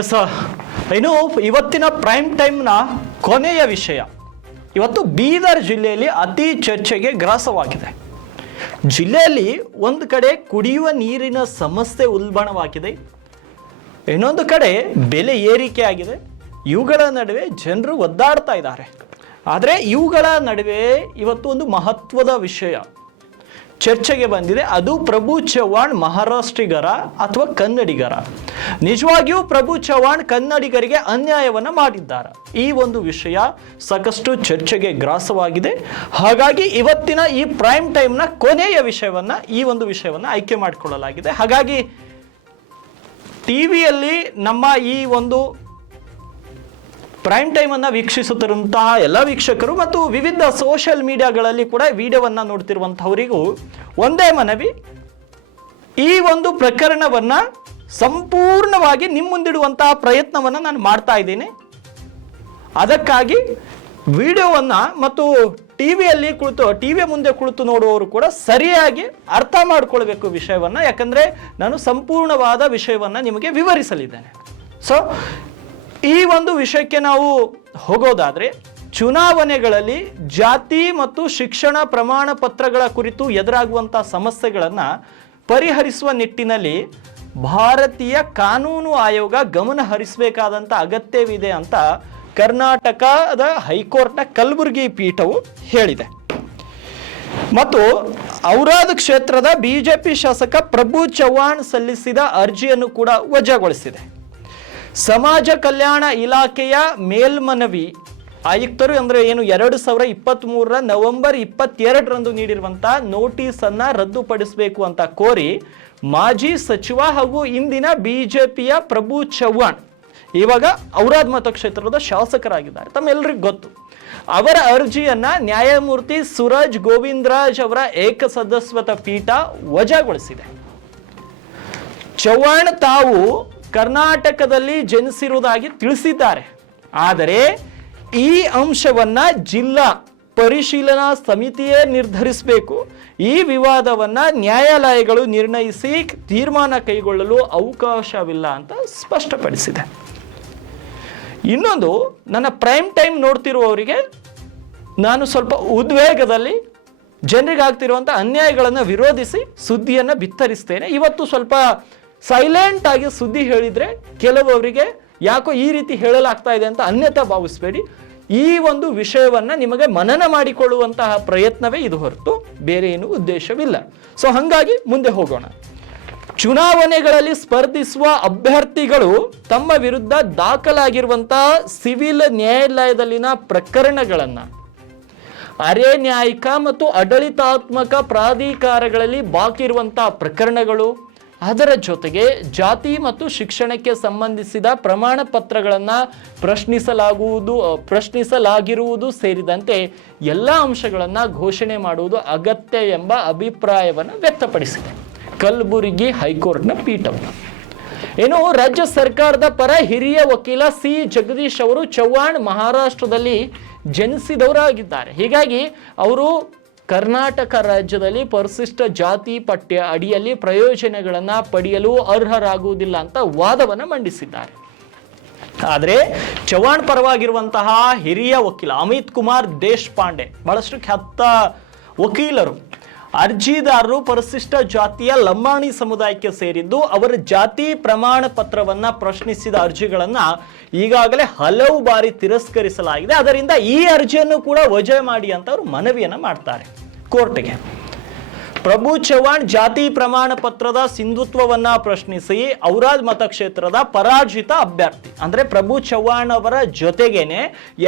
S ಇನ್ನು ಇವತ್ತಿನ prime ಟೈಮ್ನ ಕೊನೆಯ ವಿಷಯ. ಇವತ್ತು ಬೀದರ್ ಜಿಲ್ಲೆಯಲ್ಲಿ ಅತಿ ಚರ್ಚೆಗೆ ಗ್ರಾಸವಾಗಿದೆ. ಜಿಲ್ಲೆಯಲ್ಲಿ ಒಂದು ಕಡೆ ಕುಡಿಯುವ ನೀರಿನ ಸಮಸ್ಯೆ ಉಲ್ಬಣವಾಗಿದೆ. ಇನ್ನೊಂದು ಕಡೆ ಬೆಲೆ ಏರಿಕೆ ಆಗಿದೆ. ಇವುಗಳ ನಡುವೆ ಜನರು ಒದ್ದಾಡ್ತಾ ಇದ್ದಾರೆ. ಆದರೆ ಇವುಗಳ ನಡುವೆ ಇವತ್ತು ಒಂದು ಮಹತ್ವದ ವಿಷಯ. ಚರ್ಚೆಗೆ ಬಂದಿದೆ. ಅದು ಪ್ರಭು ಚವ್ಹಾಣ್ ಮಹಾರಾಷ್ಟ್ರಿಗರ ಅಥವಾ ಕನ್ನಡಿಗರ? ನಿಜವಾಗಿಯೂ ಪ್ರಭು ಚವ್ಹಾಣ್ ಕನ್ನಡಿಗರಿಗೆ ಅನ್ಯಾಯವನ್ನು ಮಾಡಿದ್ದಾರೆ. ಈ ಒಂದು ವಿಷಯ ಸಾಕಷ್ಟು ಚರ್ಚೆಗೆ ಗ್ರಾಸವಾಗಿದೆ. ಹಾಗಾಗಿ ಇವತ್ತಿನ ಈ ಪ್ರೈಮ್ ಟೈಮ್ನ ಕೊನೆಯ ವಿಷಯವನ್ನ ಈ ಒಂದು ವಿಷಯವನ್ನ ಆಯ್ಕೆ ಮಾಡಿಕೊಳ್ಳಲಾಗಿದೆ. ಹಾಗಾಗಿ ಟಿವಿಯಲ್ಲಿ ನಮ್ಮ ಈ ಒಂದು ಪ್ರೈಮ್ ಟೈಮ್ ಅನ್ನ ವೀಕ್ಷಿಸುತ್ತಿರುವಂತಹ ಎಲ್ಲ ವೀಕ್ಷಕರು ಮತ್ತು ವಿವಿಧ ಸೋಷಿಯಲ್ ಮೀಡಿಯಾಗಳಲ್ಲಿ ಕೂಡ ವಿಡಿಯೋವನ್ನ ನೋಡ್ತಿರುವಂತಹವರಿಗೂ ಒಂದೇ ಮನವಿ. ಈ ಒಂದು ಪ್ರಕರಣವನ್ನ ಸಂಪೂರ್ಣವಾಗಿ ನಿಮ್ಮ ಮುಂದಿಡುವಂತಹ ಪ್ರಯತ್ನವನ್ನ ನಾನು ಮಾಡ್ತಾ ಇದ್ದೀನಿ. ಅದಕ್ಕಾಗಿ ವಿಡಿಯೋವನ್ನ ಮತ್ತು ಟಿವಿಯಲ್ಲಿ ಕುಳಿತು, ಟಿವಿಯ ಮುಂದೆ ಕುಳಿತು ನೋಡುವವರು ಕೂಡ ಸರಿಯಾಗಿ ಅರ್ಥ ಮಾಡಿಕೊಳ್ಬೇಕು ವಿಷಯವನ್ನ. ಯಾಕಂದ್ರೆ ನಾನು ಸಂಪೂರ್ಣವಾದ ವಿಷಯವನ್ನ ನಿಮಗೆ ವಿವರಿಸಲಿದ್ದೇನೆ. ಸೊ ಈ ಒಂದು ವಿಷಯಕ್ಕೆ ನಾವು ಹೋಗೋದಾದ್ರೆ, ಚುನಾವಣೆಗಳಲ್ಲಿ ಜಾತಿ ಮತ್ತು ಶಿಕ್ಷಣ ಪ್ರಮಾಣ ಪತ್ರಗಳ ಕುರಿತು ಎದುರಾಗುವಂಥ ಸಮಸ್ಯೆಗಳನ್ನು ಪರಿಹರಿಸುವ ನಿಟ್ಟಿನಲ್ಲಿ ಭಾರತೀಯ ಕಾನೂನು ಆಯೋಗ ಗಮನ ಹರಿಸಬೇಕಾದಂಥ ಅಗತ್ಯವಿದೆ ಅಂತ ಕರ್ನಾಟಕದ ಹೈಕೋರ್ಟ್ನ ಕಲಬುರಗಿ ಪೀಠವು ಹೇಳಿದೆ. ಮತ್ತು ಔರಾದ್ ಕ್ಷೇತ್ರದ ಬಿಜೆಪಿ ಶಾಸಕ ಪ್ರಭು ಚವ್ಹಾಣ್ ಸಲ್ಲಿಸಿದ ಅರ್ಜಿಯನ್ನು ಕೂಡ ವಜಾಗೊಳಿಸಿದೆ. ಸಮಾಜ ಕಲ್ಯಾಣ ಇಲಾಖೆಯ ಮೇಲ್ಮನವಿ ಆಯುಕ್ತರು ಅಂದರೆ ಏನು ಎರಡು ಸಾವಿರ ಇಪ್ಪತ್ತ್ ಮೂರರ ನವೆಂಬರ್ ಇಪ್ಪತ್ತೆರಡರಂದು ನೀಡಿರುವಂತಹ ನೋಟಿಸ್ ಅನ್ನ ರದ್ದುಪಡಿಸಬೇಕು ಅಂತ ಕೋರಿ ಮಾಜಿ ಸಚಿವ ಹಾಗೂ ಇಂದಿನ ಬಿಜೆಪಿಯ ಪ್ರಭು ಚವ್ಹಾಣ್ ಇವಾಗ ಔರಾದ್ ಮತಕ್ಷೇತ್ರದ ಶಾಸಕರಾಗಿದ್ದಾರೆ. ತಮ್ಮೆಲ್ಲರಿಗೂ ಗೊತ್ತು. ಅವರ ಅರ್ಜಿಯನ್ನ ನ್ಯಾಯಮೂರ್ತಿ ಸುರಜ್ ಗೋವಿಂದರಾಜ್ ಅವರ ಏಕಸದಸ್ವತ ಪೀಠ ವಜಾಗೊಳಿಸಿದೆ. ಚವ್ಹಾಣ್ ತಾವು ಕರ್ನಾಟಕದಲ್ಲಿ ಜನಿಸಿರುವುದಾಗಿ ತಿಳಿಸಿದ್ದಾರೆ. ಆದರೆ ಈ ಅಂಶವನ್ನ ಜಿಲ್ಲಾ ಪರಿಶೀಲನಾ ಸಮಿತಿಯೇ ನಿರ್ಧರಿಸಬೇಕು. ಈ ವಿವಾದವನ್ನ ನ್ಯಾಯಾಲಯಗಳು ನಿರ್ಣಯಿಸಿ ತೀರ್ಮಾನ ಕೈಗೊಳ್ಳಲು ಅವಕಾಶವಿಲ್ಲ ಅಂತ ಸ್ಪಷ್ಟಪಡಿಸಿದೆ. ಇನ್ನೊಂದು, ನನ್ನ ಪ್ರೈಮ್ ಟೈಮ್ ನೋಡ್ತಿರುವವರಿಗೆ ನಾನು ಸ್ವಲ್ಪ ಉದ್ವೇಗದಲ್ಲಿ ಜನರಿಗೆ ಆಗ್ತಿರುವಂಥ ಅನ್ಯಾಯಗಳನ್ನು ವಿರೋಧಿಸಿ ಸುದ್ದಿಯನ್ನು ಬಿತ್ತರಿಸ್ತೇನೆ. ಇವತ್ತು ಸ್ವಲ್ಪ ಸೈಲೆಂಟ್ ಆಗಿ ಸುದ್ದಿ ಹೇಳಿದರೆ ಕೆಲವರಿಗೆ ಯಾಕೋ ಈ ರೀತಿ ಹೇಳಲಾಗ್ತಾ ಇದೆ ಅಂತ ಅನ್ಯತಾ ಭಾವಿಸಬೇಡಿ. ಈ ಒಂದು ವಿಷಯವನ್ನು ನಿಮಗೆ ಮನನ ಮಾಡಿಕೊಳ್ಳುವಂತಹ ಪ್ರಯತ್ನವೇ ಇದು ಹೊರತು ಬೇರೆ ಏನು ಉದ್ದೇಶವಿಲ್ಲ. ಸೊ ಹಾಗಾಗಿ ಮುಂದೆ ಹೋಗೋಣ. ಚುನಾವಣೆಗಳಲ್ಲಿ ಸ್ಪರ್ಧಿಸುವ ಅಭ್ಯರ್ಥಿಗಳು ತಮ್ಮ ವಿರುದ್ಧ ದಾಖಲಾಗಿರುವಂತಹ ಸಿವಿಲ್ ನ್ಯಾಯಾಲಯದಲ್ಲಿನ ಪ್ರಕರಣಗಳನ್ನು ಅರೆ ನ್ಯಾಯಿಕ ಮತ್ತು ಆಡಳಿತಾತ್ಮಕ ಪ್ರಾಧಿಕಾರಗಳಲ್ಲಿ ಬಾಕಿ ಇರುವಂತಹ ಪ್ರಕರಣಗಳು ಅದರ ಜೊತೆಗೆ ಜಾತಿ ಮತ್ತು ಶಿಕ್ಷಣಕ್ಕೆ ಸಂಬಂಧಿಸಿದ ಪ್ರಮಾಣ ಪತ್ರಗಳನ್ನು ಪ್ರಶ್ನಿಸಲಾಗುವುದು ಪ್ರಶ್ನಿಸಲಾಗಿರುವುದು ಸೇರಿದಂತೆ ಎಲ್ಲ ಅಂಶಗಳನ್ನು ಘೋಷಣೆ ಮಾಡುವುದು ಅಗತ್ಯ ಎಂಬ ಅಭಿಪ್ರಾಯವನ್ನು ವ್ಯಕ್ತಪಡಿಸಿದೆ. ಕಲಬುರಗಿ ಹೈಕೋರ್ಟ್ನ ಪೀಠವು. ಏನು ರಾಜ್ಯ ಸರ್ಕಾರದ ಪರ ಹಿರಿಯ ವಕೀಲ ಸಿ. ಜಗದೀಶ್ ಅವರು ಚವ್ಹಾಣ್ ಮಹಾರಾಷ್ಟ್ರದಲ್ಲಿ ಜನಿಸಿದವರಾಗಿದ್ದಾರೆ. ಹೀಗಾಗಿ ಅವರು ಕರ್ನಾಟಕ ರಾಜ್ಯದಲ್ಲಿ ಪರಿಶಿಷ್ಟ ಜಾತಿ ಪಠ್ಯ ಅಡಿಯಲ್ಲಿ ಪ್ರಯೋಜನಗಳನ್ನು ಪಡೆಯಲು ಅರ್ಹರಾಗುವುದಿಲ್ಲ ಅಂತ ವಾದವನ್ನು ಮಂಡಿಸಿದ್ದಾರೆ. ಆದರೆ ಚವಾಣ್ ಪರವಾಗಿರುವಂತಹ ಹಿರಿಯ ವಕೀಲ ಅಮಿತ್ ಕುಮಾರ್ ದೇಶಪಾಂಡೆ, ಬಹಳಷ್ಟು ಖ್ಯಾತ ವಕೀಲರು, ಅರ್ಜಿದಾರರು ಪರಿಶಿಷ್ಟ ಜಾತಿಯ ಲಂಬಾಣಿ ಸಮುದಾಯಕ್ಕೆ ಸೇರಿದ್ದು ಅವರ ಜಾತಿ ಪ್ರಮಾಣ ಪತ್ರವನ್ನು ಪ್ರಶ್ನಿಸಿದ ಅರ್ಜಿಗಳನ್ನು ಈಗಾಗಲೇ ಹಲವು ಬಾರಿ ತಿರಸ್ಕರಿಸಲಾಗಿದೆ. ಅದರಿಂದ ಈ ಅರ್ಜಿಯನ್ನು ಕೂಡ ವಜೆ ಮಾಡಿ ಅಂತ ಅವರು ಮನವಿಯನ್ನ ಮಾಡ್ತಾರೆ. ಕೋರ್ಟ್ಗೆ. ಪ್ರಭು ಚವ್ಹಾಣ್ ಜಾತಿ ಪ್ರಮಾಣ ಪತ್ರದ ಸಿಂಧುತ್ವವನ್ನ ಪ್ರಶ್ನಿಸಿ ಔರಾದ್ ಮತಕ್ಷೇತ್ರದ ಪರಾಜಿತ ಅಭ್ಯರ್ಥಿ. ಅಂದ್ರೆ ಪ್ರಭು ಚವ್ಹಾಣ್ ಅವರ ಜೊತೆಗೇನೆ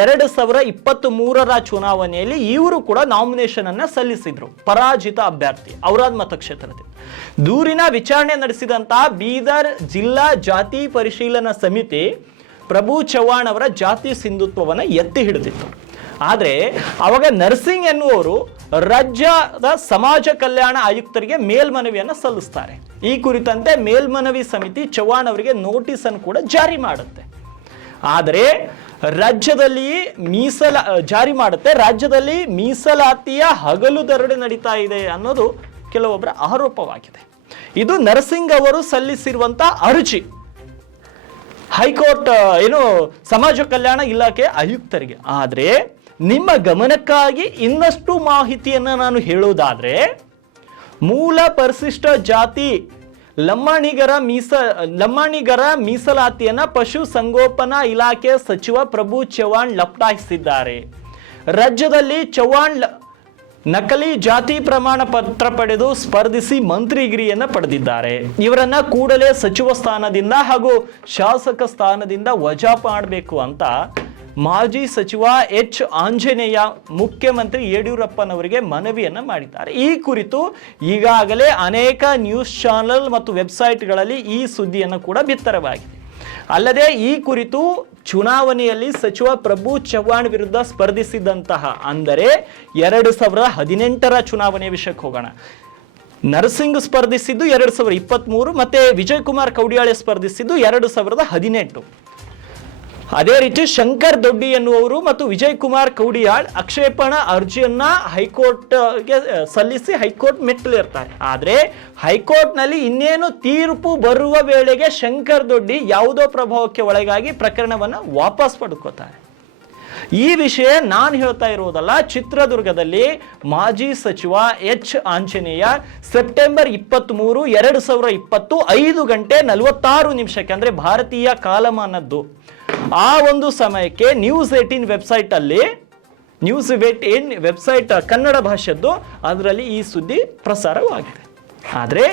ಎರಡು ಸಾವಿರ ಇಪ್ಪತ್ತ್ ಮೂರರ ಚುನಾವಣೆಯಲ್ಲಿ ಇವರು ಕೂಡ ನಾಮಿನೇಷನ್ ಅನ್ನ ಸಲ್ಲಿಸಿದ್ರು. ಪರಾಜಿತ ಅಭ್ಯರ್ಥಿ ಔರಾದ್ ಮತಕ್ಷೇತ್ರದಿಂದ ದೂರಿನ ವಿಚಾರಣೆ ನಡೆಸಿದಂತಹ ಬೀದರ್ ಜಿಲ್ಲಾ ಜಾತಿ ಪರಿಶೀಲನಾ ಸಮಿತಿ ಪ್ರಭು ಚವ್ಹಾಣ್ ಅವರ ಜಾತಿ ಸಿಂಧುತ್ವವನ್ನು ಎತ್ತಿ ಹಿಡಿದಿತ್ತು. ಆದರೆ ಅವಾಗ ನರ್ಸಿಂಗ್ ಎನ್ನುವರು ರಾಜ್ಯದ ಸಮಾಜ ಕಲ್ಯಾಣ ಆಯುಕ್ತರಿಗೆ ಮೇಲ್ಮನವಿಯನ್ನು ಸಲ್ಲಿಸ್ತಾರೆ. ಈ ಕುರಿತಂತೆ ಮೇಲ್ಮನವಿ ಸಮಿತಿ ಚವ್ಹಾಣ್ ಅವರಿಗೆ ನೋಟಿಸ್ ಅನ್ನು ಕೂಡ ಜಾರಿ ಮಾಡುತ್ತೆ. ಆದರೆ ರಾಜ್ಯದಲ್ಲಿ ಮೀಸಲ, ಜಾರಿ ಮಾಡುತ್ತೆ. ರಾಜ್ಯದಲ್ಲಿ ಮೀಸಲಾತಿಯ ಹಗಲು ದರಡೆ ನಡೀತಾ ಇದೆ ಅನ್ನೋದು ಕೆಲವೊಬ್ಬರ ಆರೋಪವಾಗಿದೆ. ಇದು ನರಸಿಂಗ್ ಅವರು ಸಲ್ಲಿಸಿರುವಂತ ಅರ್ಜಿ. ಹೈಕೋರ್ಟ್, ಏನು, ಸಮಾಜ ಕಲ್ಯಾಣ ಇಲಾಖೆ ಆಯುಕ್ತರಿಗೆ. ಆದರೆ ನಿಮ್ಮ ಗಮನಕ್ಕಾಗಿ ಇನ್ನಷ್ಟು ಮಾಹಿತಿಯನ್ನು ನಾನು ಹೇಳುವುದಾದರೆ ಮೂಲ ಪರಿಶಿಷ್ಟ ಜಾತಿ ಲಂಬಾಣಿಗರ ಮೀಸ, ಲಂಬಾಣಿಗರ ಮೀಸಲಾತಿಯನ್ನು ಪಶು ಸಂಗೋಪನಾ ಇಲಾಖೆ ಸಚಿವ ಪ್ರಭು ಚವ್ಹಾಣ್ ಲಪ್ಟಾಯಿಸಿದ್ದಾರೆ ರಾಜ್ಯದಲ್ಲಿ ಚವ್ಹಾಣ್ ನಕಲಿ ಜಾತಿ ಪ್ರಮಾಣ ಪತ್ರ ಪಡೆದು ಸ್ಪರ್ಧಿಸಿ ಮಂತ್ರಿಗಿರಿಯನ್ನು ಪಡೆದಿದ್ದಾರೆ. ಇವರನ್ನ ಕೂಡಲೇ ಸಚಿವ ಸ್ಥಾನದಿಂದ ಹಾಗೂ ಶಾಸಕ ಸ್ಥಾನದಿಂದ ವಜಾ ಮಾಡಬೇಕು ಅಂತ ಮಾಜಿ ಸಚಿವ ಎಚ್. ಆಂಜನೇಯ ಮುಖ್ಯಮಂತ್ರಿ ಯಡಿಯೂರಪ್ಪನವರಿಗೆ ಮನವಿಯನ್ನ ಮಾಡಿದ್ದಾರೆ. ಈ ಕುರಿತು ಈಗಾಗಲೇ ಅನೇಕ ನ್ಯೂಸ್ ಚಾನೆಲ್ ಮತ್ತು ವೆಬ್ಸೈಟ್ಗಳಲ್ಲಿ ಈ ಸುದ್ದಿಯನ್ನು ಕೂಡ ಬಿತ್ತರವಾಗಿದೆ. ಅಲ್ಲದೆ ಈ ಕುರಿತು ಚುನಾವಣೆಯಲ್ಲಿ ಸಚಿವ ಪ್ರಭು ಚವ್ಹಾಣ್ ವಿರುದ್ಧ ಸ್ಪರ್ಧಿಸಿದಂತಹ ಅಂದರೆ ಎರಡು ಸಾವಿರದ ಹದಿನೆಂಟರ ಚುನಾವಣೆ ವಿಷಯಕ್ಕೆ ಹೋಗೋಣ. ನರಸಿಂಗ್ ಸ್ಪರ್ಧಿಸಿದ್ದು ಎರಡು ಸಾವಿರದ ಇಪ್ಪತ್ತ್ಮೂರು ಮತ್ತು ವಿಜಯ್ ಕುಮಾರ್ ಕೌಡಿಯಾಳೆ ಸ್ಪರ್ಧಿಸಿದ್ದು ಎರಡು ಸಾವಿರದ ಹದಿನೆಂಟು. ಅದೇ ರೀತಿ ಶಂಕರ್ ದೊಡ್ಡಿ ಎನ್ನುವರು ಮತ್ತು ವಿಜಯ್ ಕುಮಾರ್ ಕೌಡಿಯಾಳ್ ಆಕ್ಷೇಪಣಾ ಅರ್ಜಿಯನ್ನ ಹೈಕೋರ್ಟ್ಗೆ ಸಲ್ಲಿಸಿ ಹೈಕೋರ್ಟ್ ಮೆಟ್ಟಲಿರ್ತಾರೆ. ಆದರೆ ಹೈಕೋರ್ಟ್ನಲ್ಲಿ ಇನ್ನೇನು ತೀರ್ಪು ಬರುವ ವೇಳೆಗೆ ಶಂಕರ್ ದೊಡ್ಡಿ ಯಾವುದೋ ಪ್ರಭಾವಕ್ಕೆ ಒಳಗಾಗಿ ಪ್ರಕರಣವನ್ನು ವಾಪಸ್ ಪಡ್ಕೋತಾರೆ. ಈ ವಿಷಯ ನಾನು ಹೇಳ್ತಾ ಇರುವುದಲ್ಲ, ಚಿತ್ರದುರ್ಗದಲ್ಲಿ ಮಾಜಿ ಸಚಿವ ಎಚ್. ಆಂಜನೇಯ ಸೆಪ್ಟೆಂಬರ್ ಇಪ್ಪತ್ತ್ ಮೂರು ಎರಡು ಸಾವಿರ ಇಪ್ಪತ್ತು, ಐದು ಗಂಟೆ ನಲವತ್ತಾರು ನಿಮಿಷಕ್ಕೆ, ಅಂದ್ರೆ ಭಾರತೀಯ ಕಾಲಮಾನದ್ದು. ಆ ಒಂದು ಸಮಯಕ್ಕೆ ನ್ಯೂಸ್ ಏಟೀನ್ ವೆಬ್ಸೈಟ್ ಅಲ್ಲಿ ನ್ಯೂಸ್ ಇನ್ ವೆಬ್ಸೈಟ್ ಕನ್ನಡ ಭಾಷೆದ್ದು, ಅದರಲ್ಲಿ ಈ ಸುದ್ದಿ ಪ್ರಸಾರವಾಗಿದೆ. ಆದರೆ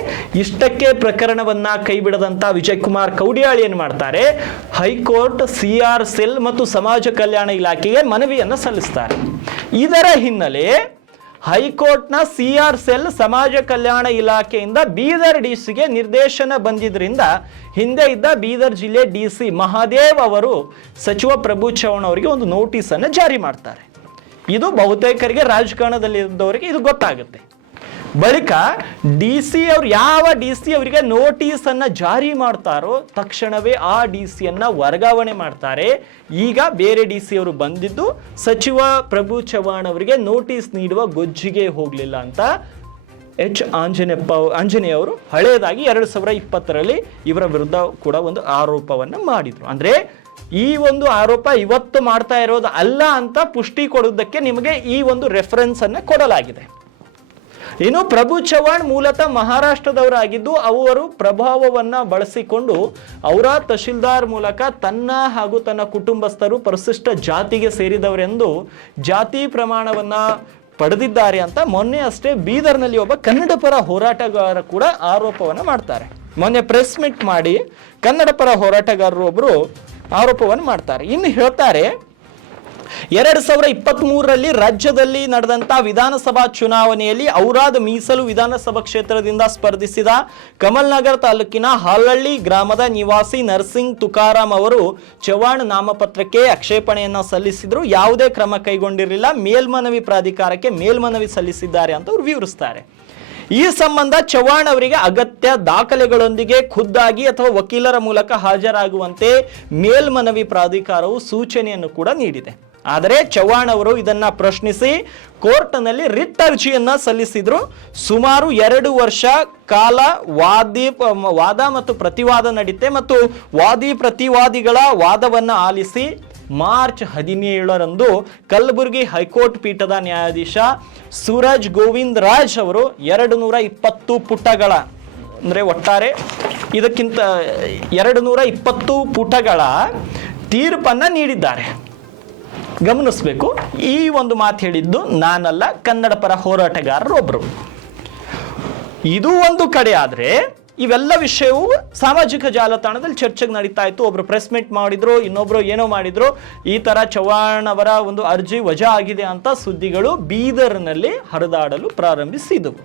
ಇಷ್ಟಕ್ಕೆ ಪ್ರಕರಣವನ್ನ ಕೈ ಬಿಡದಂತ ವಿಜಯ್ ಕುಮಾರ್ ಕೌಡಿಯಾಳ್ ಏನು ಮಾಡ್ತಾರೆ? ಹೈಕೋರ್ಟ್, ಸಿ ಆರ್ ಸೆಲ್ ಮತ್ತು ಸಮಾಜ ಕಲ್ಯಾಣ ಇಲಾಖೆಗೆ ಮನವಿಯನ್ನ ಸಲ್ಲಿಸ್ತಾರೆ. ಇದರ ಹಿನ್ನೆಲೆ ಹೈಕೋರ್ಟ್ನ ಸಿ ಆರ್ ಸೆಲ್ ಸಮಾಜ ಕಲ್ಯಾಣ ಇಲಾಖೆಯಿಂದ ಬೀದರ್ ಡಿ ಸಿಗೆ ನಿರ್ದೇಶನ ಬಂದಿದ್ದರಿಂದ ಹಿಂದೆ ಇದ್ದ ಬೀದರ್ ಜಿಲ್ಲೆ ಡಿ ಸಿ ಮಹಾದೇವ್ ಅವರು ಸಚಿವ ಪ್ರಭು ಚೌಹಾಣ್ ಅವರಿಗೆ ಒಂದು ನೋಟಿಸ್ ಅನ್ನು ಜಾರಿ ಮಾಡ್ತಾರೆ. ಇದು ಬಹುತೇಕರಿಗೆ ರಾಜಕಾರಣದಲ್ಲಿ ಇದ್ದವರಿಗೆ ಇದು ಗೊತ್ತಾಗುತ್ತೆ. ಬಳಿಕ ಡಿ ಸಿ ಅವ್ರು ಯಾವ ಡಿ ಸಿ ಅವರಿಗೆ ನೋಟಿಸ್ ಅನ್ನ ಜಾರಿ ಮಾಡ್ತಾರೋ ತಕ್ಷಣವೇ ಆ ಡಿ ಸಿಯನ್ನ ವರ್ಗಾವಣೆ ಮಾಡ್ತಾರೆ. ಈಗ ಬೇರೆ ಡಿ ಸಿ ಅವರು ಬಂದಿದ್ದು ಸಚಿವ ಪ್ರಭು ಚವ್ಹಾಣ್ ಅವರಿಗೆ ನೋಟಿಸ್ ನೀಡುವ ಗೊಜ್ಜಿಗೆ ಹೋಗಲಿಲ್ಲ ಅಂತ ಎಚ್ ಆಂಜನೇಯಪ್ಪ ಆಂಜನೇಯ ಅವರು ಹಳೆಯದಾಗಿ ಎರಡು ಸಾವಿರ ಇಪ್ಪತ್ತರಲ್ಲಿ ಇವರ ವಿರುದ್ಧ ಕೂಡ ಒಂದು ಆರೋಪವನ್ನು ಮಾಡಿದ್ರು. ಅಂದ್ರೆ ಈ ಒಂದು ಆರೋಪ ಇವತ್ತು ಮಾಡ್ತಾ ಇರೋದು ಅಲ್ಲ ಅಂತ ಪುಷ್ಟಿ ಕೊಡೋದಕ್ಕೆ ನಿಮಗೆ ಈ ಒಂದು ರೆಫರೆನ್ಸ್ ಅನ್ನ ಕೊಡಲಾಗಿದೆ. ಇನ್ನು ಪ್ರಭು ಚವ್ಹಾಣ್ ಮೂಲತಃ ಮಹಾರಾಷ್ಟ್ರದವರಾಗಿದ್ದು ಅವರು ಪ್ರಭಾವವನ್ನ ಬಳಸಿಕೊಂಡು ಅವರ ತಹಶೀಲ್ದಾರ್ ಮೂಲಕ ತನ್ನ ಹಾಗೂ ತನ್ನ ಕುಟುಂಬಸ್ಥರು ಪರಿಶಿಷ್ಟ ಜಾತಿಗೆ ಸೇರಿದವರೆಂದು ಜಾತಿ ಪ್ರಮಾಣವನ್ನ ಪಡೆದಿದ್ದಾರೆ ಅಂತ ಮೊನ್ನೆ ಅಷ್ಟೇ ಬೀದರ್ನಲ್ಲಿ ಒಬ್ಬ ಕನ್ನಡ ಪರ ಹೋರಾಟಗಾರ ಕೂಡ ಆರೋಪವನ್ನು ಮಾಡ್ತಾರೆ. ಮೊನ್ನೆ ಪ್ರೆಸ್ ಮೀಟ್ ಮಾಡಿ ಕನ್ನಡ ಪರ ಹೋರಾಟಗಾರರು ಒಬ್ಬರು ಆರೋಪವನ್ನು ಮಾಡ್ತಾರೆ. ಇನ್ನು ಹೇಳ್ತಾರೆ ಎರಡು ಸಾವಿರ ಇಪ್ಪತ್ತ್ ಮೂರರಲ್ಲಿ ರಾಜ್ಯದಲ್ಲಿ ನಡೆದಂತ ವಿಧಾನಸಭಾ ಚುನಾವಣೆಯಲ್ಲಿ ಔರಾದ್ ಮೀಸಲು ವಿಧಾನಸಭಾ ಕ್ಷೇತ್ರದಿಂದ ಸ್ಪರ್ಧಿಸಿದ ಕಮಲ್ನಗರ್ ತಾಲೂಕಿನ ಹಾಲಹಳ್ಳಿ ಗ್ರಾಮದ ನಿವಾಸಿ ನರ್ಸಿಂಗ್ ತುಕಾರಾಮ್ ಅವರು ಚವಾಣ್ ನಾಮಪತ್ರಕ್ಕೆ ಆಕ್ಷೇಪಣೆಯನ್ನ ಸಲ್ಲಿಸಿದ್ರು. ಯಾವುದೇ ಕ್ರಮ ಕೈಗೊಂಡಿರಲಿಲ್ಲ. ಮೇಲ್ಮನವಿ ಪ್ರಾಧಿಕಾರಕ್ಕೆ ಮೇಲ್ಮನವಿ ಸಲ್ಲಿಸಿದ್ದಾರೆ ಅಂತ ಅವರು ವಿವರಿಸ್ತಾರೆ. ಈ ಸಂಬಂಧ ಚವ್ಹಾಣ್ ಅವರಿಗೆ ಅಗತ್ಯ ದಾಖಲೆಗಳೊಂದಿಗೆ ಖುದ್ದಾಗಿ ಅಥವಾ ವಕೀಲರ ಮೂಲಕ ಹಾಜರಾಗುವಂತೆ ಮೇಲ್ಮನವಿ ಪ್ರಾಧಿಕಾರವು ಸೂಚನೆಯನ್ನು ಕೂಡ ನೀಡಿದೆ. ಆದರೆ ಚವ್ಹಾಣ್ ಅವರು ಇದನ್ನ ಪ್ರಶ್ನಿಸಿ ಕೋರ್ಟ್ನಲ್ಲಿ ರಿಟ್ ಅರ್ಜಿಯನ್ನ ಸಲ್ಲಿಸಿದ್ರು. ಸುಮಾರು ಎರಡು ವರ್ಷ ಕಾಲ ವಾದಿ ವಾದ ಮತ್ತು ಪ್ರತಿವಾದ ನಡೀತೆ ಮತ್ತು ವಾದಿ ಪ್ರತಿವಾದಿಗಳ ವಾದವನ್ನ ಆಲಿಸಿ ಮಾರ್ಚ್ ಹದಿನೇಳರಂದು ಕಲಬುರಗಿ ಹೈಕೋರ್ಟ್ ಪೀಠದ ನ್ಯಾಯಾಧೀಶ ಸೂರಜ್ ಗೋವಿಂದ್ ರಾಜ್ ಅವರು ಎರಡು ನೂರ ಇಪ್ಪತ್ತು ಪುಟಗಳ, ಅಂದರೆ ಒಟ್ಟಾರೆ ಇದಕ್ಕಿಂತ ಎರಡು ನೂರ ಇಪ್ಪತ್ತು ಪುಟಗಳ ತೀರ್ಪನ್ನು ನೀಡಿದ್ದಾರೆ. ಗಮನಿಸಬೇಕು. ಈ ಒಂದು ಮಾತು ಹೇಳಿದ್ದು ನಾನಲ್ಲ ಕನ್ನಡ ಪರ ಹೋರಾಟಗಾರರು ಒಬ್ಬರು ಇದು ಒಂದು ಕಡೆ ಆದರೆ ಇವೆಲ್ಲ ವಿಷಯವು ಸಾಮಾಜಿಕ ಜಾಲತಾಣದಲ್ಲಿ ಚರ್ಚೆಗೆ ನಡೀತಾ ಇತ್ತು. ಒಬ್ರು ಪ್ರೆಸ್ ಮೀಟ್ ಮಾಡಿದ್ರು, ಇನ್ನೊಬ್ರು ಏನೋ ಮಾಡಿದ್ರು. ಈ ತರ ಚವ್ಹಾಣ್ ಅವರ ಒಂದು ಅರ್ಜಿ ವಜಾ ಆಗಿದೆ ಅಂತ ಸುದ್ದಿಗಳು ಬೀದರ್ನಲ್ಲಿ ಹರಿದಾಡಲು ಪ್ರಾರಂಭಿಸಿದವು.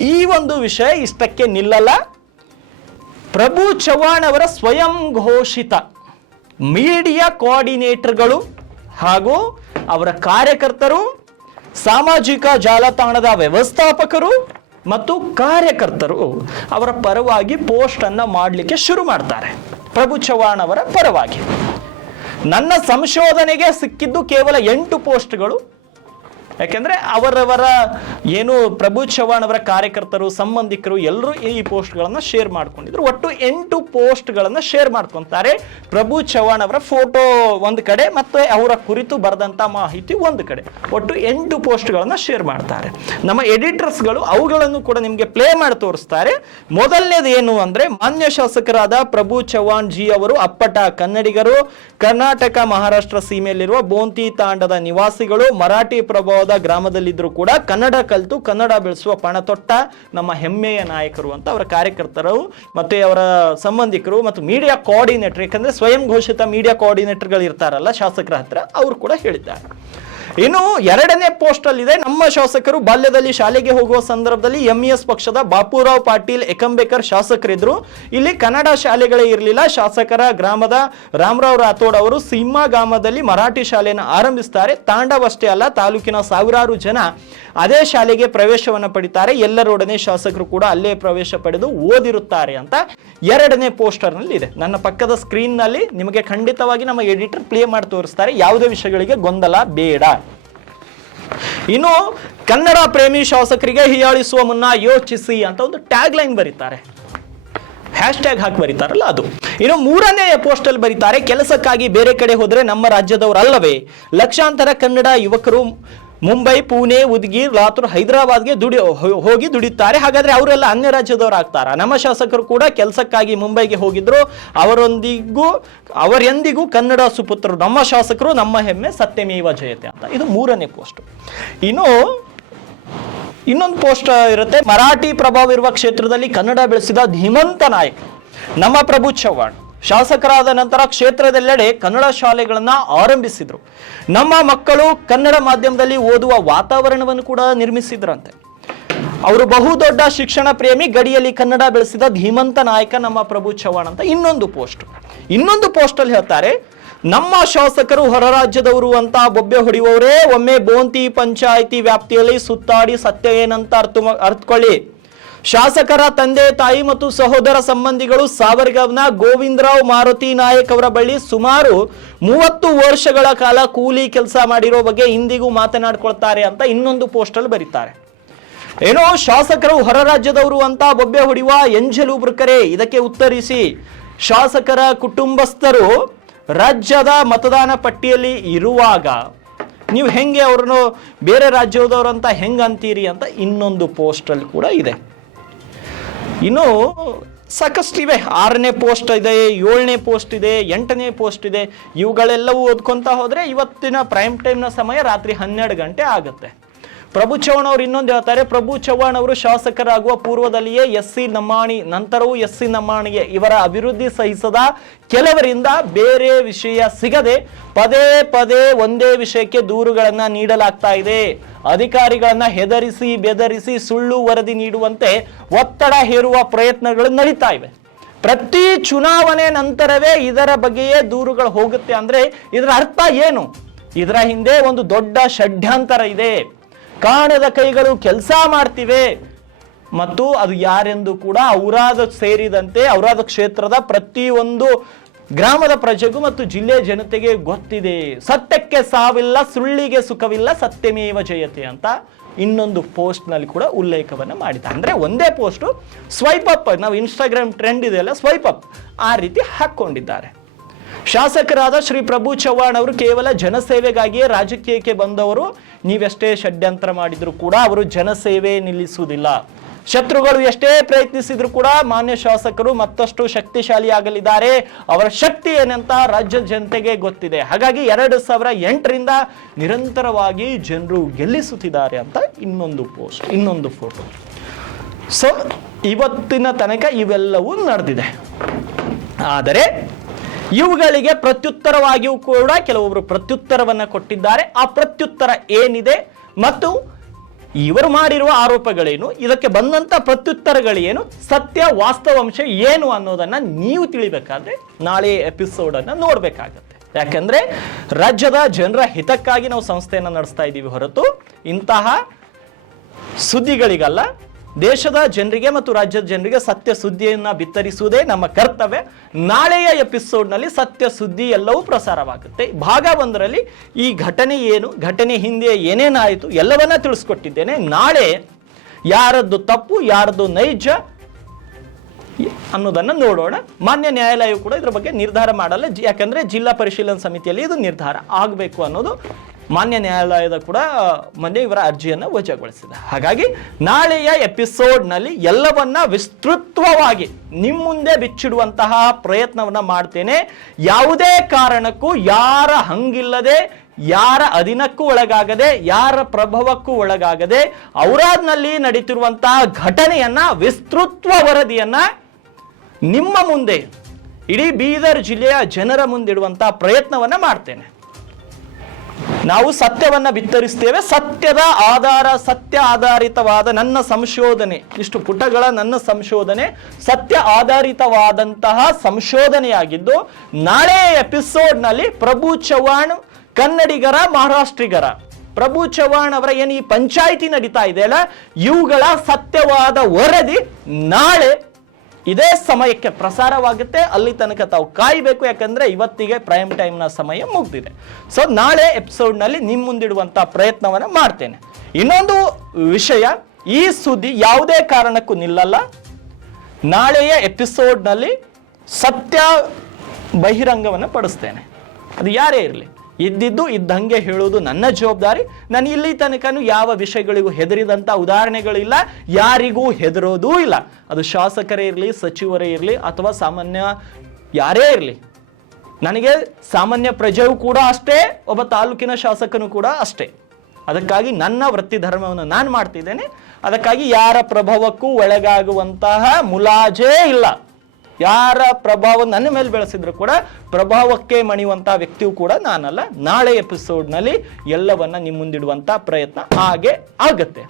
ಈ ಒಂದು ವಿಷಯ ಇಷ್ಟಕ್ಕೆ ನಿಲ್ಲಲ್ಲ. ಪ್ರಭು ಚವ್ಹಾಣ್ ಅವರ ಸ್ವಯಂ ಘೋಷಿತ. ಮೀಡಿಯಾ ಕೋಆರ್ಡಿನೇಟರ್ಗಳು ಹಾಗೂ ಅವರ ಕಾರ್ಯಕರ್ತರು, ಸಾಮಾಜಿಕ ಜಾಲತಾಣದ ವ್ಯವಸ್ಥಾಪಕರು ಮತ್ತು ಕಾರ್ಯಕರ್ತರು ಅವರ ಪರವಾಗಿ ಪೋಸ್ಟ್ ಅನ್ನ ಮಾಡಲಿಕ್ಕೆ ಶುರು ಮಾಡ್ತಾರೆ. ಪ್ರಭು ಚವ್ಹಾಣ್ ಅವರ ಪರವಾಗಿ. ನನ್ನ ಸಂಶೋಧನೆಗೆ ಸಿಕ್ಕಿದ್ದು ಕೇವಲ ಎಂಟು ಪೋಸ್ಟ್ಗಳು. ಯಾಕೆಂದ್ರೆ ಅವರವರ ಏನು ಪ್ರಭು ಚವ್ಹಾಣ್ ಅವರ ಕಾರ್ಯಕರ್ತರು, ಸಂಬಂಧಿಕರು ಎಲ್ಲರೂ ಈ ಪೋಸ್ಟ್ಗಳನ್ನು ಶೇರ್ ಮಾಡ್ಕೊಂಡಿದ್ರು. ಒಟ್ಟು ಎಂಟು ಪೋಸ್ಟ್ಗಳನ್ನು ಶೇರ್ ಮಾಡ್ಕೊಂತಾರೆ ಪ್ರಭು ಚವ್ಹಾಣ್ ಅವರ ಫೋಟೋ ಒಂದು ಕಡೆ ಮತ್ತು ಅವರ ಕುರಿತು ಬರೆದಂಥ ಮಾಹಿತಿ ಒಂದು ಕಡೆ. ಒಟ್ಟು ಎಂಟು ಪೋಸ್ಟ್ಗಳನ್ನು ಶೇರ್ ಮಾಡ್ತಾರೆ. ನಮ್ಮ ಎಡಿಟರ್ಸ್ಗಳು ಅವುಗಳನ್ನು ಕೂಡ ನಿಮಗೆ ಪ್ಲೇ ಮಾಡಿ ತೋರಿಸ್ತಾರೆ. ಮೊದಲನೇದು ಏನು ಅಂದ್ರೆ ಮಾನ್ಯ ಶಾಸಕರಾದ ಪ್ರಭು ಚವ್ಹಾಣ್ ಜಿ ಅವರು ಅಪ್ಪಟ ಕನ್ನಡಿಗರು, ಕರ್ನಾಟಕ ಮಹಾರಾಷ್ಟ್ರ ಸೀಮೆಯಲ್ಲಿರುವ ಬೋಂತಿ ತಾಂಡದ ನಿವಾಸಿಗಳು, ಮರಾಠಿ ಪ್ರಭಾವದ ಗ್ರಾಮದಲ್ಲಿದ್ದರೂ ಕೂಡ ಕನ್ನಡ ಕಲಿತು ಕನ್ನಡ ಬೆಳೆಸುವ ಪಣ ತೊಟ್ಟ ನಮ್ಮ ಹೆಮ್ಮೆಯ ನಾಯಕರು ಅಂತ ಅವರ ಕಾರ್ಯಕರ್ತರು ಮತ್ತೆ ಅವರ ಸಂಬಂಧಿಕರು ಮತ್ತು ಮೀಡಿಯಾ ಕೋಆರ್ಡಿನೇಟರ್ ಯಾಕಂದ್ರೆ ಸ್ವಯಂ ಘೋಷಿತ ಮೀಡಿಯಾ ಕೋಆರ್ಡಿನೇಟರ್ಗಳು ಇರ್ತಾರಲ್ಲ ಶಾಸಕರ ಹತ್ರ, ಅವರು ಕೂಡ ಹೇಳಿದ್ದಾರೆ. ಇನ್ನು ಎರಡನೇ ಪೋಸ್ಟ್ ಅಲ್ಲಿ ಇದೆ ನಮ್ಮ ಶಾಸಕರು ಬಾಲ್ಯದಲ್ಲಿ ಶಾಲೆಗೆ ಹೋಗುವ ಸಂದರ್ಭದಲ್ಲಿ ಎಂ ಎಸ್ ಪಕ್ಷದ ಬಾಪುರಾವ್ ಪಾಟೀಲ್ ಎಕಂಬೇಕರ್ ಶಾಸಕರಿದ್ರು. ಇಲ್ಲಿ ಕನ್ನಡ ಶಾಲೆಗಳೇ ಇರಲಿಲ್ಲ. ಶಾಸಕರ ಗ್ರಾಮದ ರಾಮರಾವ್ ರಾಥೋಡ್ ಅವರು ಸಿಂಹ ಗ್ರಾಮದಲ್ಲಿ ಮರಾಠಿ ಶಾಲೆಯನ್ನು ಆರಂಭಿಸ್ತಾರೆ. ತಾಂಡವಷ್ಟೇ ಅಲ್ಲ, ತಾಲೂಕಿನ ಸಾವಿರಾರು ಜನ ಅದೇ ಶಾಲೆಗೆ ಪ್ರವೇಶವನ್ನು ಪಡಿತಾರೆ. ಎಲ್ಲರೊಡನೆ ಶಾಸಕರು ಕೂಡ ಅಲ್ಲೇ ಪ್ರವೇಶ ಪಡೆದು ಓದಿರುತ್ತಾರೆ ಅಂತ ಎರಡನೇ ಪೋಸ್ಟರ್ನಲ್ಲಿ ಇದೆ ನನ್ನ ಪಕ್ಕದ ಸ್ಕ್ರೀನ್ನಲ್ಲಿ ನಿಮಗೆ ಖಂಡಿತವಾಗಿ ನಮ್ಮ ಎಡಿಟರ್ ಪ್ಲೇ ಮಾಡಿ ತೋರಿಸ್ತಾರೆ. ಯಾವುದೇ ವಿಷಯಗಳಿಗೆ ಗೊಂದಲ ಬೇಡ. ಇನ್ನು ಕನ್ನಡ ಪ್ರೇಮಿ ಶಾಸಕರಿಗೆ ಹೀಯಾಳಿಸುವ ಮುನ್ನ ಯೋಚಿಸಿ ಅಂತ ಒಂದು ಟ್ಯಾಗ್ ಲೈನ್ ಬರೀತಾರೆ. ಹ್ಯಾಶ್ ಟ್ಯಾಗ್ ಹಾಕಿ ಬರೀತಾರಲ್ಲ ಅದು. ಇನ್ನು ಮೂರನೇ ಪೋಸ್ಟ್ ಅಲ್ಲಿ ಬರೀತಾರೆ, ಕೆಲಸಕ್ಕಾಗಿ ಬೇರೆ ಕಡೆ ಹೋದರೆ ನಮ್ಮ ರಾಜ್ಯದವರಲ್ಲವೇ ಲಕ್ಷಾಂತರ ಕನ್ನಡ ಯುವಕರು ಮುಂಬೈ, ಪುಣೆ ಉದ್ಗೀರ್ ಲಾತೂರ್, ಹೈದರಾಬಾದ್ಗೆ ದುಡಿ ಹೋಗಿ ದುಡಿತಾರೆ. ಹಾಗಾದ್ರೆ ಅವರೆಲ್ಲ ಅನ್ಯ ರಾಜ್ಯದವರು ಆಗ್ತಾರ ನಮ್ಮ ಶಾಸಕರು ಕೂಡ ಕೆಲಸಕ್ಕಾಗಿ ಮುಂಬೈಗೆ ಹೋಗಿದ್ರು. ಅವರೊಂದಿಗೂ, ಅವರೆಂದಿಗೂ ಕನ್ನಡ ಸುಪುತ್ರರು. ನಮ್ಮ ಶಾಸಕರು, ನಮ್ಮ ಹೆಮ್ಮೆ ಸತ್ಯಮೇವ ಜಯತೆ ಅಂತ. ಇದು ಮೂರನೇ ಪೋಸ್ಟ್. ಇನ್ನು, ಇನ್ನೊಂದು ಪೋಸ್ಟ್ ಇರುತ್ತೆ. ಮರಾಠಿ ಪ್ರಭಾವ ಇರುವ ಕ್ಷೇತ್ರದಲ್ಲಿ ಕನ್ನಡ ಬೆಳೆಸಿದ ಧೀಮಂತ ನಾಯಕ್. ನಮ್ಮ ಪ್ರಭು ಚವ್ಹಾಣ್. ಶಾಸಕರಾದ ನಂತರ ಕ್ಷೇತ್ರದೆಲ್ಲೆಡೆ ಕನ್ನಡ ಶಾಲೆಗಳನ್ನು ಆರಂಭಿಸಿದ್ರು. ನಮ್ಮ ಮಕ್ಕಳು ಕನ್ನಡ ಮಾಧ್ಯಮದಲ್ಲಿ ಓದುವ ವಾತಾವರಣವನ್ನು ಕೂಡ ನಿರ್ಮಿಸಿದ್ರಂತೆ. ಅವರು ಬಹುದೊಡ್ಡ ಶಿಕ್ಷಣ ಪ್ರೇಮಿ ಗಡಿಯಲ್ಲಿ ಕನ್ನಡ ಬೆಳೆಸಿದ ಧೀಮಂತ ನಾಯಕ ನಮ್ಮ ಪ್ರಭು ಚವ್ಹಾಣ್ ಅಂತ ಇನ್ನೊಂದು ಪೋಸ್ಟ್. ಇನ್ನೊಂದು ಪೋಸ್ಟ್ ಅಲ್ಲಿ ಹೇಳ್ತಾರೆ, ನಮ್ಮ ಶಾಸಕರು ಹೊರ ರಾಜ್ಯದವರು ಅಂತ ಬೊಬ್ಬೆ ಹೊಡೆಯುವವರೇ, ಒಮ್ಮೆ ಬೋಂತಿ ಪಂಚಾಯಿತಿ ವ್ಯಾಪ್ತಿಯಲ್ಲಿ ಸುತ್ತಾಡಿ ಸತ್ಯ ಏನಂತ ಅರ್ಥ ಅರ್ಥಕೊಳ್ಳಿ. ಶಾಸಕರ ತಂದೆ, ತಾಯಿ ಮತ್ತು ಸಹೋದರ ಸಂಬಂಧಿಗಳು ಸಾವರ್ಗಾವ್ನ ಗೋವಿಂದರಾವ್ ಮಾರುತಿ ನಾಯಕ್ ಅವರ ಬಳಿ ಸುಮಾರು ಮೂವತ್ತು ವರ್ಷಗಳ ಕಾಲ ಕೂಲಿ ಕೆಲಸ ಮಾಡಿರೋ ಬಗ್ಗೆ ಇಂದಿಗೂ ಮಾತನಾಡ್ಕೊಳ್ತಾರೆ ಅಂತ ಇನ್ನೊಂದು ಪೋಸ್ಟಲ್ಲಿ ಬರೀತಾರೆ. ಏನೋ ಶಾಸಕರು ಹೊರ ರಾಜ್ಯದವರು ಅಂತ ಬೊಬ್ಬೆ ಹೊಡೆಯುವ ಎಂಜಲು ಬೃಕರೆ ಇದಕ್ಕೆ ಉತ್ತರಿಸಿ ಶಾಸಕರ ಕುಟುಂಬಸ್ಥರು ರಾಜ್ಯದ ಮತದಾನ ಪಟ್ಟಿಯಲ್ಲಿ ಇರುವಾಗ ನೀವು ಹೆಂಗೆ ಅವ್ರನ್ನು ಬೇರೆ ರಾಜ್ಯದವರು ಅಂತ ಹೆಂಗ್ ಅಂತೀರಿ ಅಂತ ಇನ್ನೊಂದು ಪೋಸ್ಟಲ್ಲಿ ಕೂಡ ಇದೆ. ಇನ್ನು ಸಾಕಷ್ಟು ಇವೆ. ಆರನೇ ಪೋಸ್ಟ್ ಇದೆ, ಏಳನೇ ಪೋಸ್ಟ್ ಇದೆ, ಎಂಟನೇ ಪೋಸ್ಟ್ ಇದೆ. ಇವುಗಳೆಲ್ಲವೂ ಓದ್ಕೊಂತ ಹೋದರೆ ಇವತ್ತಿನ ಪ್ರೈಮ್ ಟೈಮ್ನ ಸಮಯ ರಾತ್ರಿ ಹನ್ನೆರಡು ಗಂಟೆ ಆಗುತ್ತೆ. ಪ್ರಭು ಚವ್ಹಾಣ್ ಅವರು ಇನ್ನೊಂದು ಹೇಳ್ತಾರೆ, ಪ್ರಭು ಚವ್ಹಾಣ್ ಅವರು ಶಾಸಕರಾಗುವ ಪೂರ್ವದಲ್ಲಿಯೇ ಎಸ್ ಸಿ ನಮ್ಮಾಣಿ, ನಂತರವೂ ಎಸ್ ಸಿ ನಮ್ಮಾಣಿಗೆ ಇವರ ಅಭಿವೃದ್ಧಿ ಸಹಿಸದ ಕೆಲವರಿಂದ ಬೇರೆ ವಿಷಯ ಸಿಗದೆ ಪದೇ ಪದೇ ಒಂದೇ ವಿಷಯಕ್ಕೆ ದೂರುಗಳನ್ನು ನೀಡಲಾಗ್ತಾ ಇದೆ. ಅಧಿಕಾರಿಗಳನ್ನ ಹೆದರಿಸಿ, ಬೆದರಿಸಿ ಸುಳ್ಳು ವರದಿ ನೀಡುವಂತೆ ಒತ್ತಡ ಹೇರುವ ಪ್ರಯತ್ನಗಳು ನಡೀತಾ ಇವೆ. ಪ್ರತಿ ಚುನಾವಣೆ ನಂತರವೇ ಇದರ ಬಗ್ಗೆಯೇ ದೂರುಗಳು ಹೋಗುತ್ತೆ ಅಂದ್ರೆ ಇದರ ಅರ್ಥ ಏನು? ಇದರ ಹಿಂದೆ ಒಂದು ದೊಡ್ಡ ಷಡ್ಯಾಂತರ ಇದೆ. ಕಾಣದ ಕೈಗಳು ಕೆಲಸ ಮಾಡ್ತಿವೆ. ಮತ್ತು ಅದು ಯಾರೆಂದು ಕೂಡ ಔರಾದ ಸೇರಿದಂತೆ ಔರಾದ ಕ್ಷೇತ್ರದ ಪ್ರತಿಯೊಂದು ಗ್ರಾಮದ ಪ್ರಜೆಗೂ ಮತ್ತು ಜಿಲ್ಲೆಯ ಜನತೆಗೆ ಗೊತ್ತಿದೆ. ಸತ್ಯಕ್ಕೆ ಸಾವಿಲ್ಲ, ಸುಳ್ಳಿಗೆ ಸುಖವಿಲ್ಲ, ಸತ್ಯಮೇವ ಜಯತೆ ಅಂತ ಇನ್ನೊಂದು ಪೋಸ್ಟ್ನಲ್ಲಿ ಕೂಡ ಉಲ್ಲೇಖವನ್ನು ಮಾಡಿದ. ಅಂದರೆ ಒಂದೇ ಪೋಸ್ಟು ಸ್ವೈಪ್ ಅಪ್ ನಾವು ಇನ್ಸ್ಟಾಗ್ರಾಮ್ ಟ್ರೆಂಡ್ ಇದೆಯಲ್ಲ ಸ್ವೈಪ್ ಅಪ್ ಆ ರೀತಿ ಹಾಕ್ಕೊಂಡಿದ್ದಾರೆ ಶಾಸಕರಾದ ಶ್ರೀ ಪ್ರಭು ಚವ್ಹಾಣ್ ಅವರು ಕೇವಲ ಜನಸೇವೆಗಾಗಿಯೇ ರಾಜಕೀಯಕ್ಕೆ ಬಂದವರು, ನೀವೆಷ್ಟೇ ಷಡ್ಯಂತ್ರ ಮಾಡಿದರೂ ಕೂಡ ಅವರು ಜನಸೇವೆ ನಿಲ್ಲಿಸುವುದಿಲ್ಲ. ಶತ್ರುಗಳು ಎಷ್ಟೇ ಪ್ರಯತ್ನಿಸಿದ್ರು ಕೂಡ ಮಾನ್ಯ ಶಾಸಕರು ಮತ್ತಷ್ಟು ಶಕ್ತಿಶಾಲಿಯಾಗಲಿದ್ದಾರೆ. ಅವರ ಶಕ್ತಿ ಏನಂತ ರಾಜ್ಯ ಜನತೆಗೆ ಗೊತ್ತಿದೆ. ಹಾಗಾಗಿ ಎರಡು ಸಾವಿರ ಎಂಟರಿಂದ ನಿರಂತರವಾಗಿ ಜನರು ಗೆಲ್ಲಿಸುತ್ತಿದ್ದಾರೆ ಅಂತ ಇನ್ನೊಂದು ಪೋಸ್ಟ್, ಇನ್ನೊಂದು ಫೋಟೋ. ಸೊ ಇವತ್ತಿನ ತನಕ ಇವೆಲ್ಲವೂ ನಡೆದಿದೆ. ಆದರೆ ಇವುಗಳಿಗೆ ಪ್ರತ್ಯುತ್ತರವಾಗಿಯೂ ಕೂಡ ಕೆಲವೊಬ್ಬರು ಪ್ರತ್ಯುತ್ತರವನ್ನು ಕೊಟ್ಟಿದ್ದಾರೆ. ಆ ಪ್ರತ್ಯುತ್ತರ ಏನಿದೆ ಮತ್ತು ಇವರು ಮಾಡಿರುವ ಆರೋಪಗಳೇನು? ಇದಕ್ಕೆ ಬಂದಂತ ಪ್ರತ್ಯುತ್ತರಗಳೇನು? ಸತ್ಯ, ವಾಸ್ತವಾಂಶ ಏನು ಅನ್ನೋದನ್ನ ನೀವು ತಿಳಿಬೇಕಾದ್ರೆ ನಾಳೆ ಎಪಿಸೋಡನ್ನು ನೋಡ್ಬೇಕಾಗತ್ತೆ. ಯಾಕಂದ್ರೆ ರಾಜ್ಯದ ಜನರ ಹಿತಕ್ಕಾಗಿ ನಾವು ಸಂಸ್ಥೆಯನ್ನು ನಡೆಸ್ತಾ ಇದ್ದೀವಿ ಹೊರತು ಇಂತಹ ಸುದ್ದಿಗಳಿಗಲ್ಲ. ದೇಶದ ಜನರಿಗೆ ಮತ್ತು ರಾಜ್ಯದ ಜನರಿಗೆ ಸತ್ಯ ಸುದ್ದಿಯನ್ನು ಬಿತ್ತರಿಸುವುದೇ ನಮ್ಮ ಕರ್ತವ್ಯ. ನಾಳೆಯ ಎಪಿಸೋಡ್ನಲ್ಲಿ ಸತ್ಯ ಸುದ್ದಿ ಎಲ್ಲವೂ ಪ್ರಸಾರವಾಗುತ್ತೆ. ಭಾಗ ಒಂದರಲ್ಲಿ ಈ ಘಟನೆ ಏನು, ಘಟನೆ ಹಿಂದೆ ಏನೇನಾಯಿತು ಎಲ್ಲವನ್ನ ತಿಳಿಸ್ಕೊಟ್ಟಿದ್ದೇನೆ. ನಾಳೆ ಯಾರದ್ದು ತಪ್ಪು, ಯಾರದ್ದು ನೈಜ ಅನ್ನೋದನ್ನು ನೋಡೋಣ. ಮಾನ್ಯ ನ್ಯಾಯಾಲಯ ಕೂಡ ಇದ್ರ ಬಗ್ಗೆ ನಿರ್ಧಾರ ಮಾಡಲ್ಲ. ಯಾಕಂದ್ರೆ ಜಿಲ್ಲಾ ಪರಿಶೀಲನಾ ಸಮಿತಿಯಲ್ಲಿ ಇದು ನಿರ್ಧಾರ ಆಗಬೇಕು ಅನ್ನೋದು ಮಾನ್ಯ ನ್ಯಾಯಾಲಯದ ಕೂಡ ಮೊನ್ನೆ ಇವರ ಅರ್ಜಿಯನ್ನು ವಜಾಗೊಳಿಸಿದೆ. ಹಾಗಾಗಿ ನಾಳೆಯ ಎಪಿಸೋಡ್ನಲ್ಲಿ ಎಲ್ಲವನ್ನ ವಿಸ್ತೃತವಾಗಿ ನಿಮ್ಮ ಮುಂದೆ ಬಿಚ್ಚಿಡುವಂತಹ ಪ್ರಯತ್ನವನ್ನು ಮಾಡ್ತೇನೆ. ಯಾವುದೇ ಕಾರಣಕ್ಕೂ ಯಾರ ಹಂಗಿಲ್ಲದೆ, ಯಾರ ಅಧೀನಕ್ಕೂ ಒಳಗಾಗದೆ, ಯಾರ ಪ್ರಭಾವಕ್ಕೂ ಒಳಗಾಗದೆ ಔರಾದ್ನಲ್ಲಿ ನಡೀತಿರುವಂತಹ ಘಟನೆಯನ್ನ ವಿಸ್ತೃತ್ವ ವರದಿಯನ್ನ ನಿಮ್ಮ ಮುಂದೆ, ಇಡೀ ಬೀದರ್ ಜಿಲ್ಲೆಯ ಜನರ ಮುಂದಿಡುವಂತಹ ಪ್ರಯತ್ನವನ್ನು ಮಾಡ್ತೇನೆ. ನಾವು ಸತ್ಯವನ್ನ ಬಿತ್ತರಿಸ್ತೇವೆ. ಸತ್ಯದ ಆಧಾರ, ಸತ್ಯ ಆಧಾರಿತವಾದ ನನ್ನ ಸಂಶೋಧನೆ. ಇಷ್ಟು ಪುಟಗಳ ನನ್ನ ಸಂಶೋಧನೆ. ಸತ್ಯ ಆಧಾರಿತವಾದಂತಹ ಸಂಶೋಧನೆಯಾಗಿದ್ದು, ನಾಳೆ ಎಪಿಸೋಡ್ನಲ್ಲಿ ಪ್ರಭು ಚವ್ಹಾಣ್ ಕನ್ನಡಿಗರ, ಮಹಾರಾಷ್ಟ್ರಿಗರ. ಪ್ರಭು ಚವ್ಹಾಣ್ ಅವರ ಏನು ಈ ಪಂಚಾಯಿತಿ ನಡೀತಾ ಇದೆ ಅಲ್ಲ? ಇವುಗಳ ಸತ್ಯವಾದ ವರದಿ ನಾಳೆ ಇದೇ ಸಮಯಕ್ಕೆ ಪ್ರಸಾರವಾಗುತ್ತೆ. ಅಲ್ಲಿ ತನಕ ತಾವು ಕಾಯಬೇಕು. ಯಾಕಂದ್ರೆ ಇವತ್ತಿಗೆ ಪ್ರೈಮ್ ಟೈಮ್ನ ಸಮಯ ಮುಗ್ದಿದೆ. ಸೊ ನಾಳೆ ಎಪಿಸೋಡ್ನಲ್ಲಿ ನಿಮ್ಮ ಮುಂದಿಡುವಂಥ ಪ್ರಯತ್ನವನ್ನು ಮಾಡ್ತೇನೆ. ಇನ್ನೊಂದು ವಿಷಯ, ಈ ಸುದ್ದಿ ಯಾವುದೇ ಕಾರಣಕ್ಕೂ ನಿಲ್ಲಲ್ಲ. ನಾಳೆಯ ಎಪಿಸೋಡ್ನಲ್ಲಿ ಸತ್ಯ ಬಹಿರಂಗವನ್ನು ಪಡಿಸ್ತೇನೆ. ಅದು ಯಾರೇ ಇರಲಿ. ಇದ್ದಿದ್ದು ಇದ್ದಂಗೆ ಹೇಳೋದು ನನ್ನ ಜವಾಬ್ದಾರಿ. ನಾನು ಇಲ್ಲಿ ತನಕನೂ ಯಾವ ವಿಷಯಗಳಿಗೂ ಹೆದರಿದಂಥ ಉದಾಹರಣೆಗಳಿಲ್ಲ. ಯಾರಿಗೂ ಹೆದರೋದೂ ಇಲ್ಲ. ಅದು ಶಾಸಕರೇ ಇರಲಿ, ಸಚಿವರೇ ಇರಲಿ ಅಥವಾ ಸಾಮಾನ್ಯ ಯಾರೇ ಇರಲಿ. ನನಗೆ ಸಾಮಾನ್ಯ ಪ್ರಜೆಯೂ ಕೂಡ ಅಷ್ಟೇ, ಒಬ್ಬ ತಾಲೂಕಿನ ಶಾಸಕನು ಕೂಡ ಅಷ್ಟೇ. ಅದಕ್ಕಾಗಿ ನನ್ನ ವೃತ್ತಿ ಧರ್ಮವನ್ನು ನಾನು ಮಾಡ್ತಿದ್ದೇನೆ. ಅದಕ್ಕಾಗಿ ಯಾರ ಪ್ರಭಾವಕ್ಕೂ ಒಳಗಾಗುವಂತಹ ಮುಲಾಜೇ ಇಲ್ಲ. ಯಾರ ಪ್ರಭಾವ ನನ್ನ ಮೇಲೆ ಬೆಳೆಸಿದ್ರು ಕೂಡ ಪ್ರಭಾವಕ್ಕೆ ಮಣಿಯುವಂಥ ವ್ಯಕ್ತಿಯೂ ಕೂಡ ನಾನಲ್ಲ. ನಾಳೆ ಎಪಿಸೋಡ್ನಲ್ಲಿ ಎಲ್ಲವನ್ನ ನಿಮ್ಮ ಮುಂದಿಡುವಂಥ ಪ್ರಯತ್ನ ಹಾಗೆ ಆಗತ್ತೆ.